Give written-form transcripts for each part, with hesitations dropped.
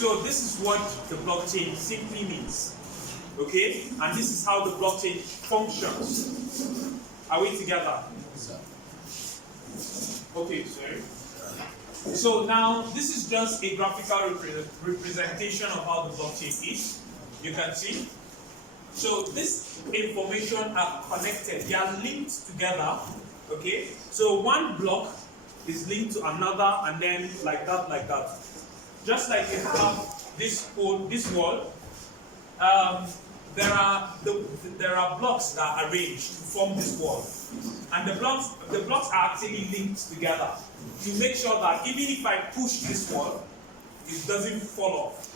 so this is what the blockchain simply means. Okay, and this is how the blockchain functions. Are we together? Okay, sorry. So now this is just a graphical representation of how the blockchain is. You can see. So this information are connected. They are linked together. Okay. So one block is linked to another, and then like that, like that. Just like you have this wall. There are blocks that are arranged to form this wall, and the blocks are actually linked together to make sure that even if I push this wall, it doesn't fall off.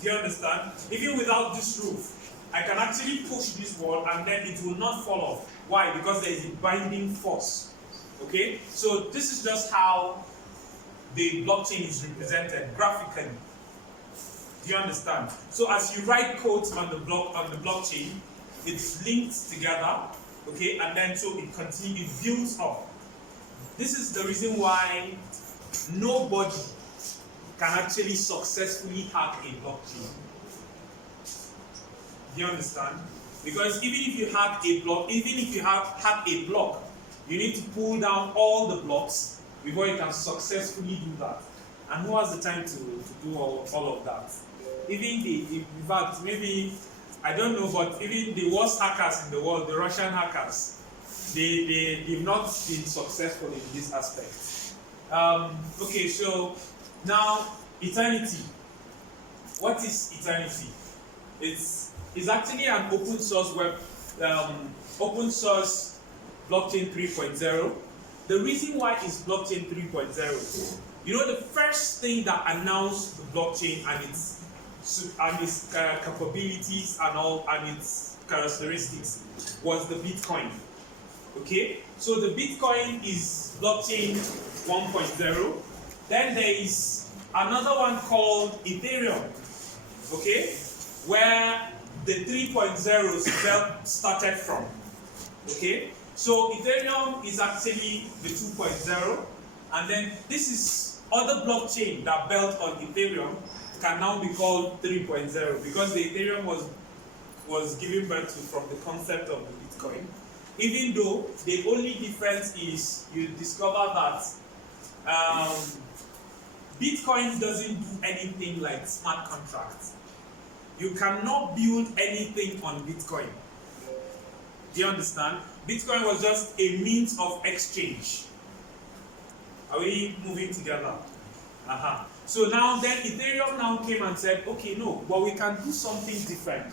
Do you understand? Even without this roof, I can actually push this wall and then it will not fall off. Why? Because there is a binding force. Okay? So this is just how the blockchain is represented graphically. Do you understand? So as you write codes on the blockchain, it's linked together, okay, and then so it continues, it builds up. This is the reason why nobody can actually successfully hack a blockchain. Do you understand? Because even if you hack a block, hack a block, you need to pull down all the blocks before you can successfully do that. And who has the time to do all of that? Even in fact, maybe, I don't know, but even the worst hackers in the world, the Russian hackers, they've not been successful in this aspect. Okay, so now Eternity. What is Eternity? It's actually an open source open source blockchain 3.0. The reason why it's blockchain 3.0, you know, the first thing that announced the blockchain and its capabilities and its characteristics was the Bitcoin. Okay, so the Bitcoin is blockchain 1.0. Then there is another one called Ethereum. Okay, where the 3.0 started from. Okay, so Ethereum is actually the 2.0, and then this is other blockchain that built on Ethereum can now be called 3.0 because the Ethereum was given birth to from the concept of the Bitcoin. Even though the only difference is you discover that Bitcoin doesn't do anything like smart contracts. You cannot build anything on Bitcoin. Do you understand? Bitcoin was just a means of exchange. Are we moving together? So now then Ethereum now came and said, okay, no, but we can do something different.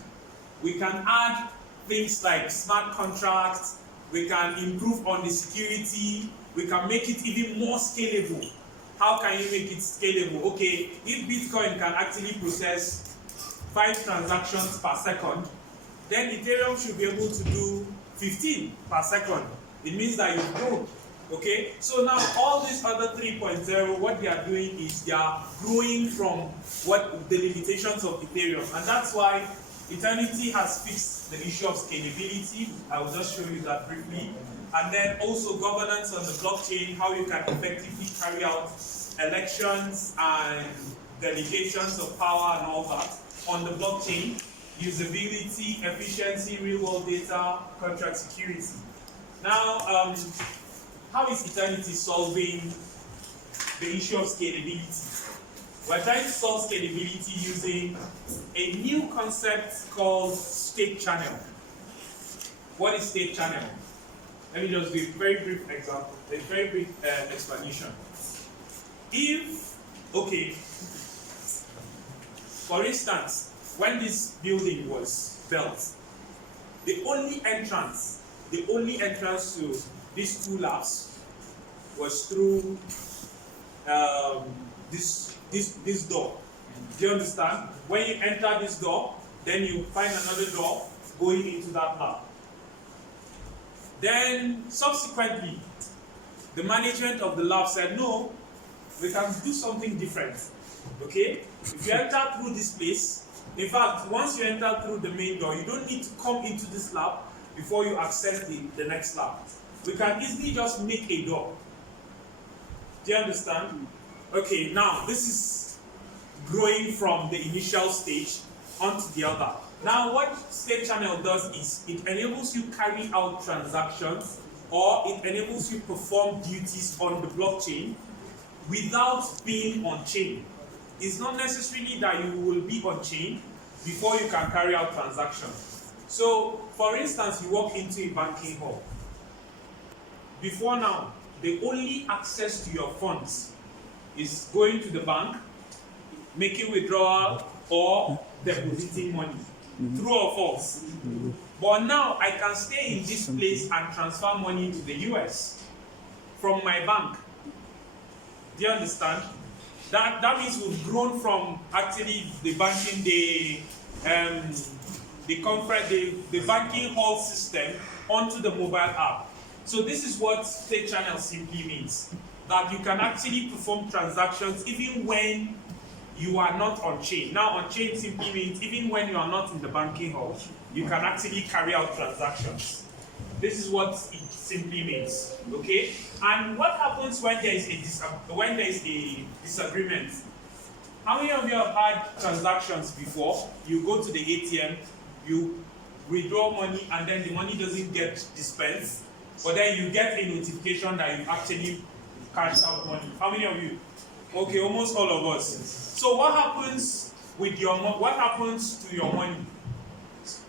We can add things like smart contracts, we can improve on the security, we can make it even more scalable. How can you make it scalable? Okay, if Bitcoin can actually process 5 transactions per second, then Ethereum should be able to do 15 per second. It means that you've grown. Okay, so now all these other 3.0, what they are doing is they are growing from what the limitations of Ethereum, and that's why Eternity has fixed the issue of scalability. I will just show you that briefly, and then also governance on the blockchain, how you can effectively carry out elections and delegations of power and all that on the blockchain, usability, efficiency, real-world data, contract security. Now, how is Eternity solving the issue of scalability? We're trying to solve scalability using a new concept called state channel. What is state channel? Let me just give a very brief example, a very brief explanation. Okay, for instance, when this building was built, the only entrance to these 2 labs was through this door. Do you understand? When you enter this door, then you find another door going into that lab. Then subsequently, the management of the lab said, no, we can do something different. Okay? If you enter through this place, in fact, once you enter through the main door, you don't need to come into this lab before you access the next lab. We can easily just make a door. Do you understand? Okay, now this is growing from the initial stage onto the other. Now, what State Channel does is it enables you carry out transactions, or it enables you perform duties on the blockchain without being on chain. It's not necessarily that you will be on chain before you can carry out transactions. So, for instance, you walk into a banking hall. Before now, the only access to your funds is going to the bank, making withdrawal, or depositing money. True or false? But now I can stay in this place and transfer money to the US from my bank. Do you understand? That means we've grown from actually the banking, the banking hall system onto the mobile app. So this is what State Channel simply means. That you can actually perform transactions even when you are not on chain. Now, on chain simply means even when you are not in the banking hall, you can actually carry out transactions. This is what it simply means. Okay? And what happens when there is a disagreement? How many of you have had transactions before? You go to the ATM, you withdraw money, and then the money doesn't get dispensed, but then you get a notification that you actually cashed out money. How many of you? Okay, almost all of us. So what happens with what happens to your money?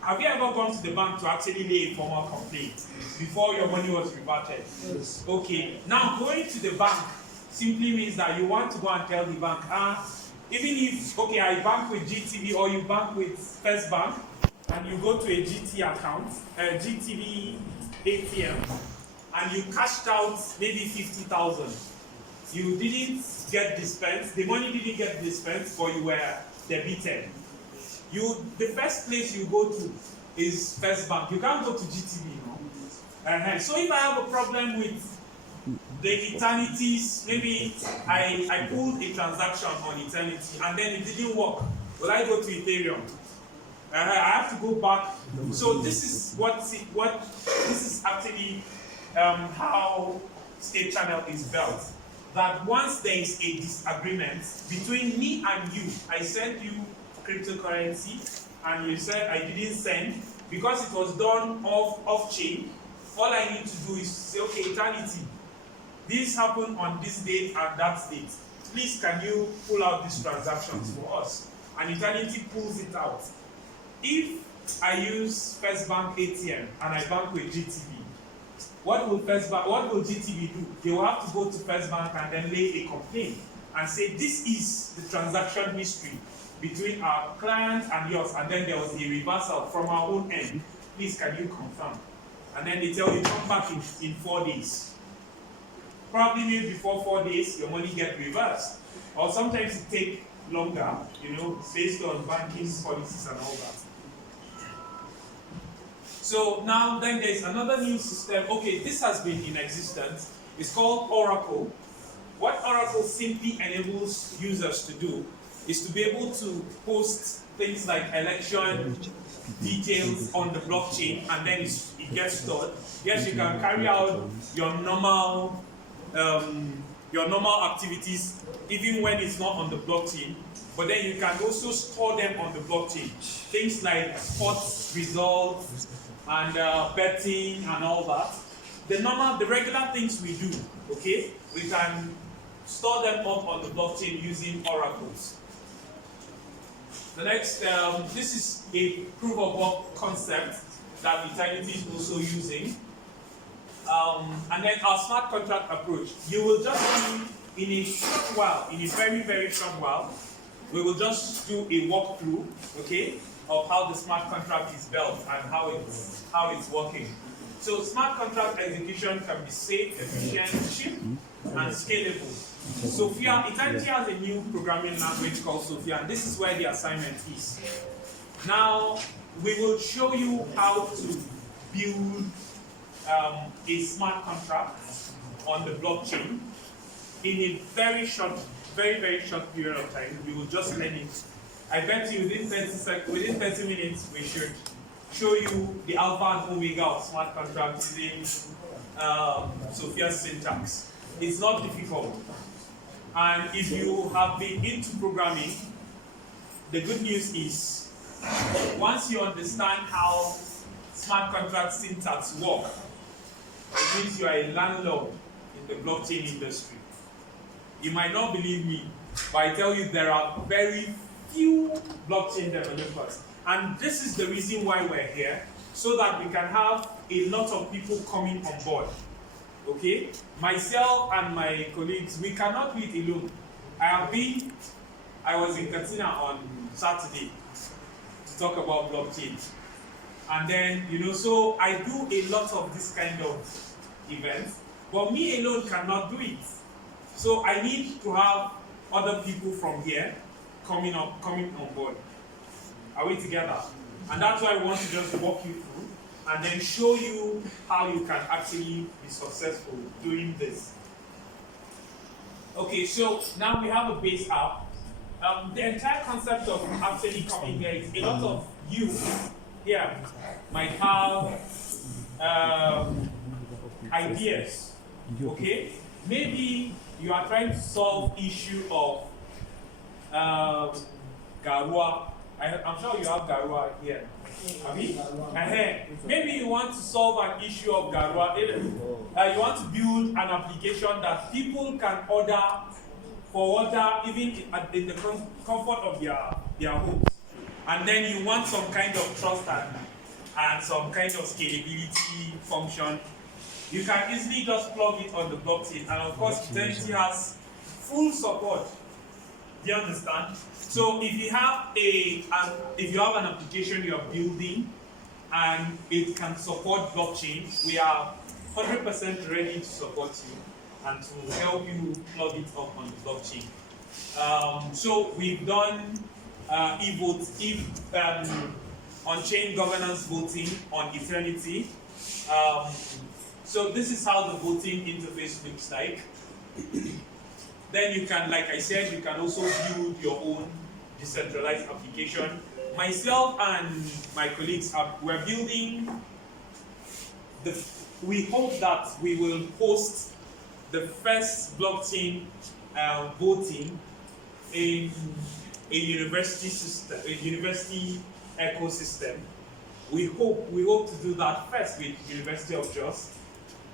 Have you ever gone to the bank to actually lay a formal complaint before your money was reverted? Yes. Okay, now going to the bank simply means that you want to go and tell the bank, even if, okay, I bank with GTB or you bank with First Bank, and you go to a GT account, a GTB ATM, and you cashed out maybe 50,000. You didn't get dispensed, the money didn't get dispensed, but you were debited. The first place you go to is First Bank. You can't go to GTB, no? So if I have a problem with the Eternities, maybe I pulled a transaction on Eternity and then it didn't work. Will I go to Ethereum? I have to go back. So this is this is actually how State Channel is built. That once there is a disagreement between me and you, I send you cryptocurrency and you said I didn't send because it was done off chain. All I need to do is say, okay, Eternity, this happened on this date and that date. Please, can you pull out these transactions for us? And Eternity pulls it out. If I use First Bank ATM and I bank with GTB, what will GTB do? They will have to go to First Bank and then lay a complaint and say this is the transaction history between our client and yours, and then there was a reversal from our own end. Please, can you confirm? And then they tell you come back in 4 days. Probably maybe before 4 days, your money gets reversed. Or sometimes it takes longer, based on banking policies and all that. So now then there's another new system. Okay, this has been in existence. It's called Oracle. What Oracle simply enables users to do is to be able to post things like election details on the blockchain, and then it gets stored. Yes, you can carry out your normal activities even when it's not on the blockchain, but then you can also store them on the blockchain. Things like sports results and betting and all that. The regular things we do, okay, we can store them up on the blockchain using oracles. The next, this is a proof of work concept that Eternity is also using. And then our smart contract approach. You will just see in a short while, in a very, very short while, we will just do a walkthrough, okay, of how the smart contract is built and how it's working. So smart contract execution can be safe, efficient, cheap, and scalable. Sophia, Eternity has a new programming language called Sophia, and this is where the assignment is. Now, we will show you how to build a smart contract on the blockchain in a very, very short period of time. We will just learn it. I bet you within 30 minutes, we should show you the alpha and omega of smart contracts using Sophia's syntax. It's not difficult. And if you have been into programming, the good news is, once you understand how smart contract syntax work, it means you are a landlord in the blockchain industry. You might not believe me, but I tell you there are very few blockchain developers. And this is the reason why we're here, so that we can have a lot of people coming on board. Okay? Myself and my colleagues, we cannot do it alone. I was in Katina on Saturday to talk about blockchain. And then, so I do a lot of this kind of events, but me alone cannot do it. So I need to have other people from here coming on board. Are we together? And that's why I want to just walk you through and then show you how you can actually be successful doing this. Okay, so now we have a base app. The entire concept of actually coming here is a lot of you here might have ideas. Okay, maybe you are trying to solve issue of Garua. I'm sure you have Garua here. Maybe you want to solve an issue of Garua. You want to build an application that people can order for water even in the comfort of their homes. And then you want some kind of trust and some kind of scalability function. You can easily just plug it on the blockchain. And of course, Aeternity has full support. Do you understand? So if you have an application you are building and it can support blockchain, we are 100% ready to support you and to help you plug it up on the blockchain. So we've done on-chain governance voting on Aeternity. So this is how the voting interface looks like. Then you can, like I said, you can also build your own decentralized application. Myself and my colleagues we're building we hope that we will host the first blockchain voting in a university system, a university ecosystem. We hope to do that first with University of Jos.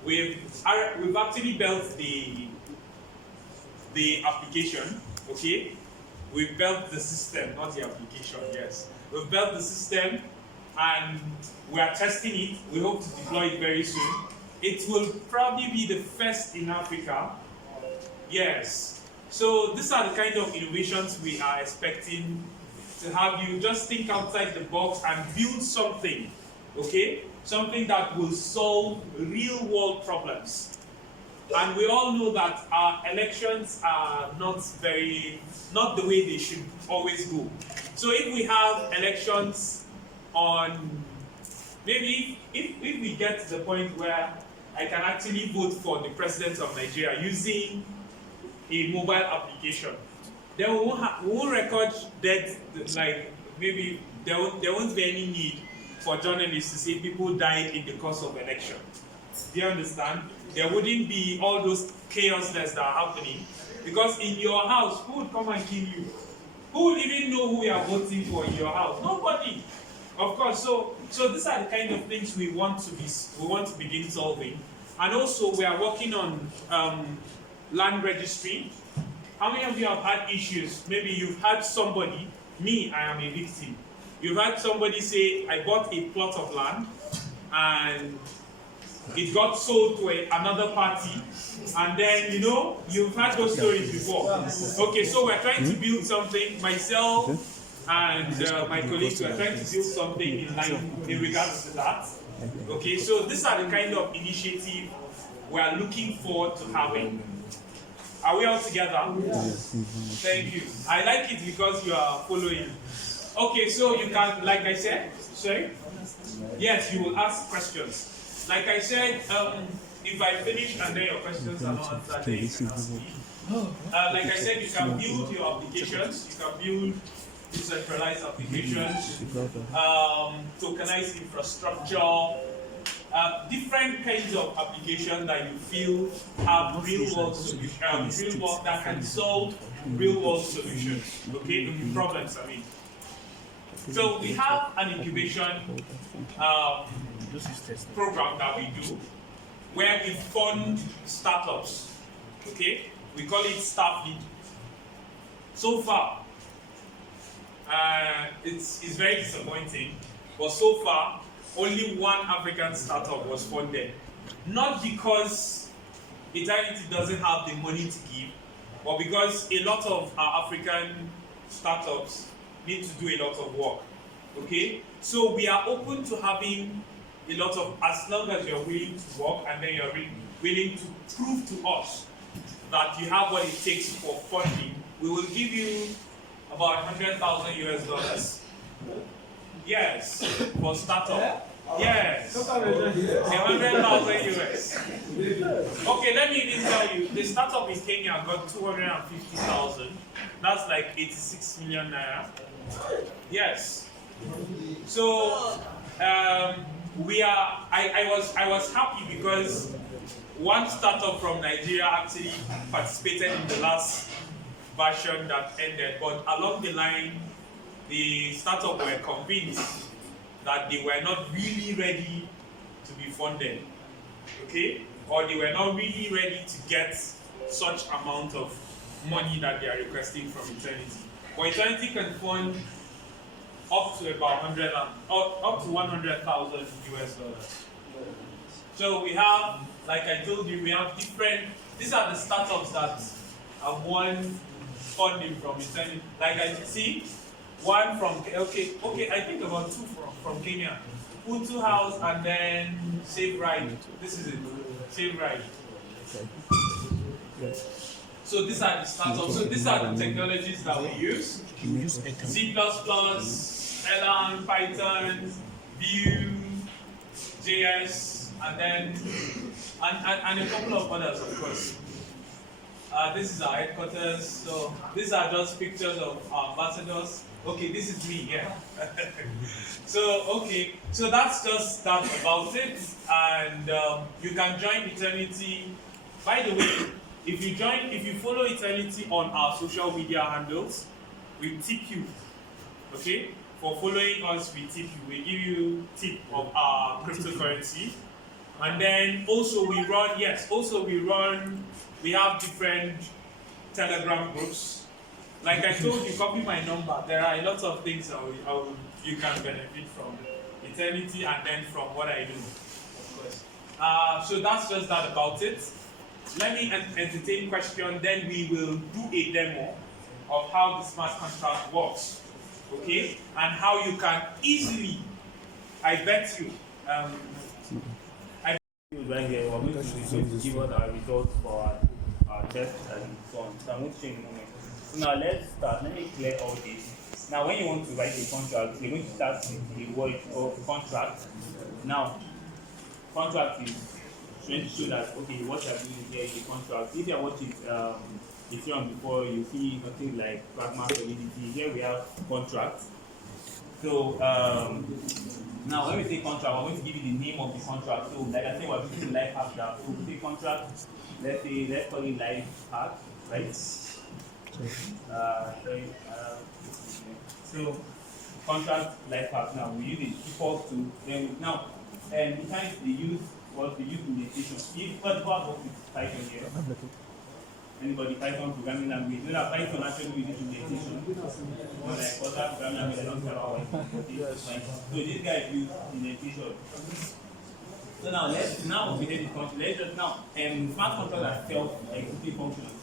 We've actually built the application, okay? We've built the system, not the application, yes. We've built the system and we are testing it. We hope to deploy it very soon. It will probably be the first in Africa. Yes. So these are the kind of innovations we are expecting to have. You just think outside the box and build something, okay? Something that will solve real world problems. And we all know that our elections are not the way they should always go. So if we have elections on, maybe if we get to the point where I can actually vote for the president of Nigeria using a mobile application, then we won't record that, like maybe there won't be any need for journalists to say people died in the course of election. Do you understand? There wouldn't be all those chaosness that are happening, because in your house, who would come and kill you? Who would even know who you are voting for in your house? Nobody. Of course. So these are the kind of things we want to begin solving. And also we are working on land registry. How many of you have had issues? Maybe you've had somebody, me, I am a victim. You've had somebody say, I bought a plot of land and it got sold to another party, and then, you've had those stories before. Okay, so we're trying to build something, myself and my colleagues, we're trying to build something in regards to that. Okay, so these are the kind of initiative we're looking forward to having. Are we all together? Yes. Thank you. I like it because you are following. Okay, so you can, like I said, sorry? Yes, you will ask questions. Like I said, if I finish and then your questions are not answered, then you can ask me. Like I said, you can build your applications, you can build decentralized applications, tokenized infrastructure, different kinds of applications that you feel have real-world solutions, that can solve real-world solutions, okay, problems, I mean. So we have an incubation program that we do where we fund startups. Okay, we call it Starfeed. So far, it's very disappointing, but so far only one African startup was funded. Not because Eternity doesn't have the money to give, but because a lot of our African startups need to do a lot of work. Okay, so we are open to having a lot of, as long as you're willing to work and then you're willing to prove to us that you have what it takes for funding, we will give you about 100,000 US dollars. Yes, for startup. Yes, 100,000 US. Okay, let me even tell you, the startup in Kenya got 250,000. That's like 86 million naira. Yes. So we are. I was happy because one startup from Nigeria actually participated in the last version that ended, but along the line, the startup were convinced that they were not really ready to be funded, okay? Or they were not really ready to get such amount of money that they are requesting from Eternity. But Eternity can fund up to about up to 100,000 US dollars. So we have, like I told you, we have different. These are the startups that have won funding from Eternity. Like I see, one from okay, I think about two from Kenya, Utu House, and then Save Ride. This is it, Save Ride. So these are the startups. So these are the technologies that we use: C++, Elan, Python, Vue, JS, and then and a couple of others, of course. This is our headquarters. So these are just pictures of our ambassadors. Okay, this is me, yeah. So okay, so that's just that about it, and you can join Eternity. By the way, if you follow Eternity on our social media handles, we tip you. Okay, for following us, we tip you. We give you tip of our cryptocurrency, and then also we run. Yes, also we run. We have different Telegram groups. Like I told you, copy my number. There are a lot of things you can benefit from Eternity and then from what I do, of course. So that's just that about it. Let me entertain question, then we will do a demo of how the smart contract works, okay? And how you can easily, I bet you, right here, we're going to give us our results for our test and so on. So I'm going to show you in a moment. So now let's start. Let me clear all this. Now, when you want to write a contract, you're going to start with the word of contract. Now, contract is trying to show that, okay, what you're doing here is a contract. If you're watching Ethereum before, you see nothing like Pragma Solidity. Here we have contract. So, now when we say contract, we're going to give you the name of the contract. So, like I said, we're using life hack now. So, we say contract, let's call it life hack, right? So contract life hack now we use it equal to then now sometimes they use indentation. If first of all with Python here, anybody Python programming language, you know that Python actually uses indentation. Like other programming language, I don't care about it. So this guy use indentation. So now let's obtain the function. Let's just now smart contracts are self-executing functions.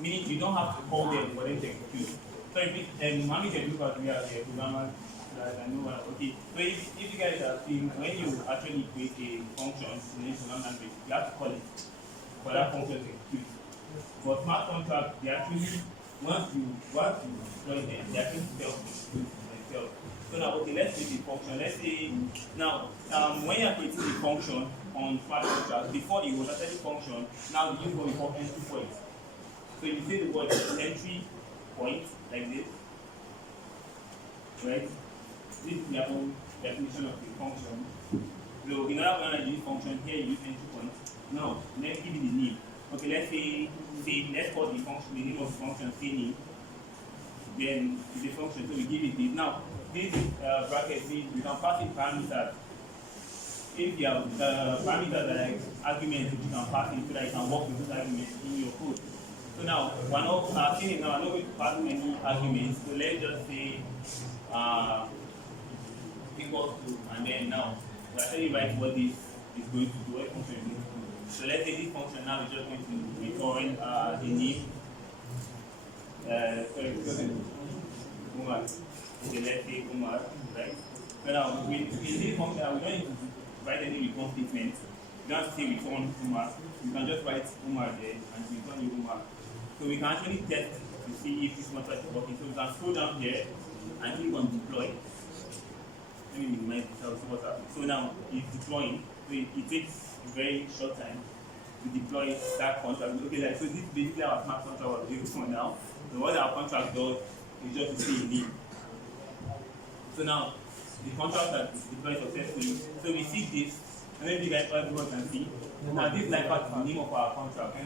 Meaning you don't have to call them for them to execute. So if how many look at we are the programmers that I know okay. So if you guys are seeing when you actually create a function in a programming language, you have to call it for that function to execute. But smart contracts, they actually once you deploy them, they actually self-execute themselves. So now okay, let's create a function. Let's say now when you are creating a function on smart contracts, before it was actually function, now you use what we call entry points. So you say the word entry point like this, right? This is the whole definition of the function. So in order to use function, here you use entry point. Now let's give it the name. Okay, let's call the function the name of the function say name. Then the function, so we give it this. Now this bracket means you can pass in parameters. If you have parameters that are like arguments, you can pass in so that you can work with those arguments in your code. So now, we're not seeing it now, I'm not going to pass any arguments. So let's just say equals to, and then now we're actually write what this is going to do, what function is going to do. So let's say this function now is just going to return the name. Umar. Okay, let's say Umar, right? So now in this function, we don't need to write any return statement. You don't have to say return Umar. You can just write Umar there and return you Umar. So we can actually test to see if this method is working. So we can scroll down here and click on deploy. Let me minimize this, I'll see what's happening. So now it's deploying. So it takes a very short time to deploy that contract. Okay, like, so this is basically our smart contract was built for now. So what our contract does is just to say name. So now the contract that is deployed successfully. So we see this, and then you guys everyone can see. Now this is like the name of our contract.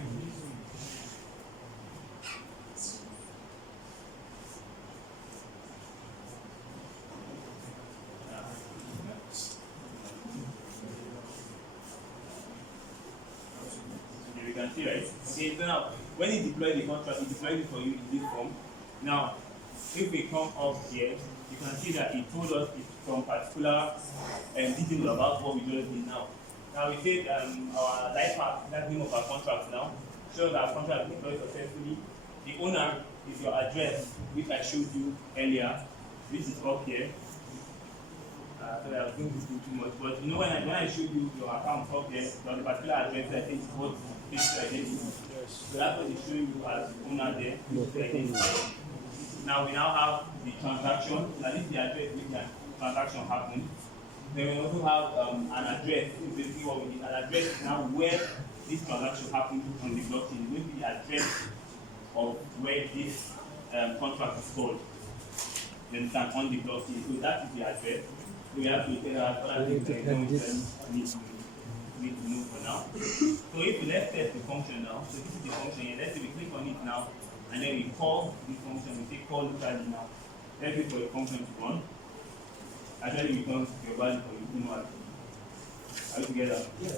You can see, right? Okay, so now when he deployed the contract, he deployed it for you in this form. Now, if we come up here, you can see that he told us some particular details about what we just did now. Now we said our life path, that name of our contract now, shows that our contract is deployed successfully. The owner is your address, which I showed you earlier, which is up here. Sorry, I was doing this thing too much, but you know when I showed you your account up there, the particular address, I think it's what digital identity. So that's what it's showing you as owner there, digital identity. Now we now have the transaction, that is the address which the transaction happened. Then we also have an address, basically what we need. An address is now where this transaction happened on the blockchain. It's going to be the address of where this contract is stored. Then it's on the blockchain. So that is the address. So we have to tell us what I think that need to know for now. So if we let's test the function now, so this is the function here. Let's say we click on it now, and then we call this function. We say call locally now. Let's wait for the function to run. Actually returns your value for you. Are we together? Yes.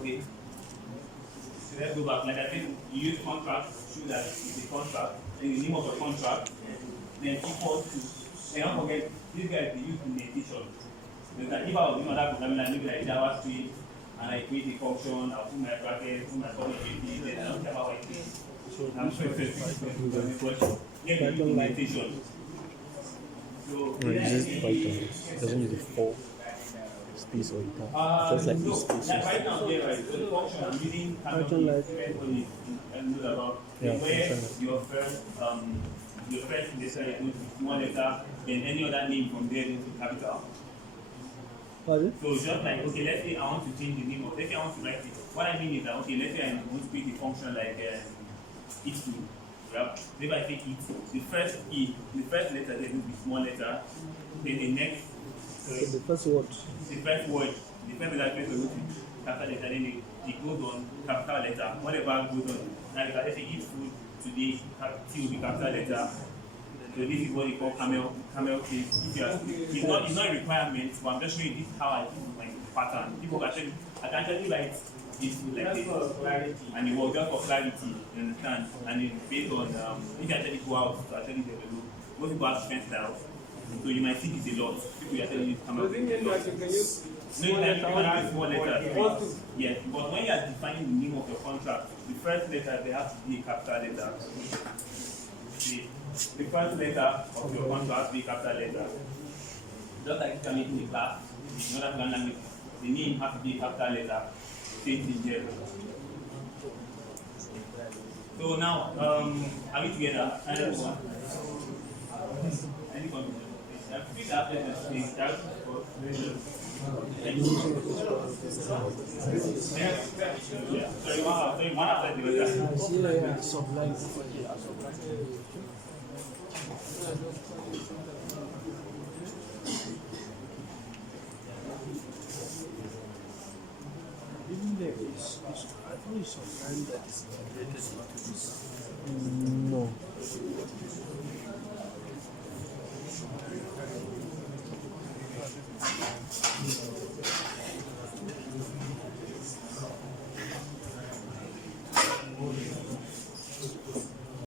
Okay. So let's go back. Like I said, you use contract to show that it's a contract. Then the name of the contract, then equals to. And don't forget, these guys they use indentation. Because if I was doing another programming, maybe like JavaScript, and I create a function, I'll put my bracket, put my color, then I don't care about what it is. I'm sure it's a yeah, they use indentation. So it uses Python. It doesn't use the full space or it just like this space. Like right now, yeah, right. So the function I'm using Python like about where your first letter is going to be small letter, then any other name from there is capital. Pardon? So just like, okay, let's say I want to change the name of, let's say I want to write it. What I mean is that, okay, let's say I want to create a function like it2. Yeah? If I take it, the first letter there will be small letter, then the next, The first word, the first letter is going to be capital letter, then it goes on capital letter, whatever goes on. Now if I say eat food, today T will be capital letter. So this is what they call camel case. It's not a requirement, but I'm just showing you this how I do my pattern. People actually I can actually write this like this and it was just for clarity, you understand? And it's based on if you actually go out to actually develop, most people have different styles. So you might see this a lot. People actually use camel case. No, you can use small letters. Yes, but when you are defining the name of your contract, the first letter they have to be a capital letter. The first letter of your contract has to be a capital letter. Just like you can make in the class, in other language, the name has to be a capital letter. Same thing here. So now, are we together? Any confusion?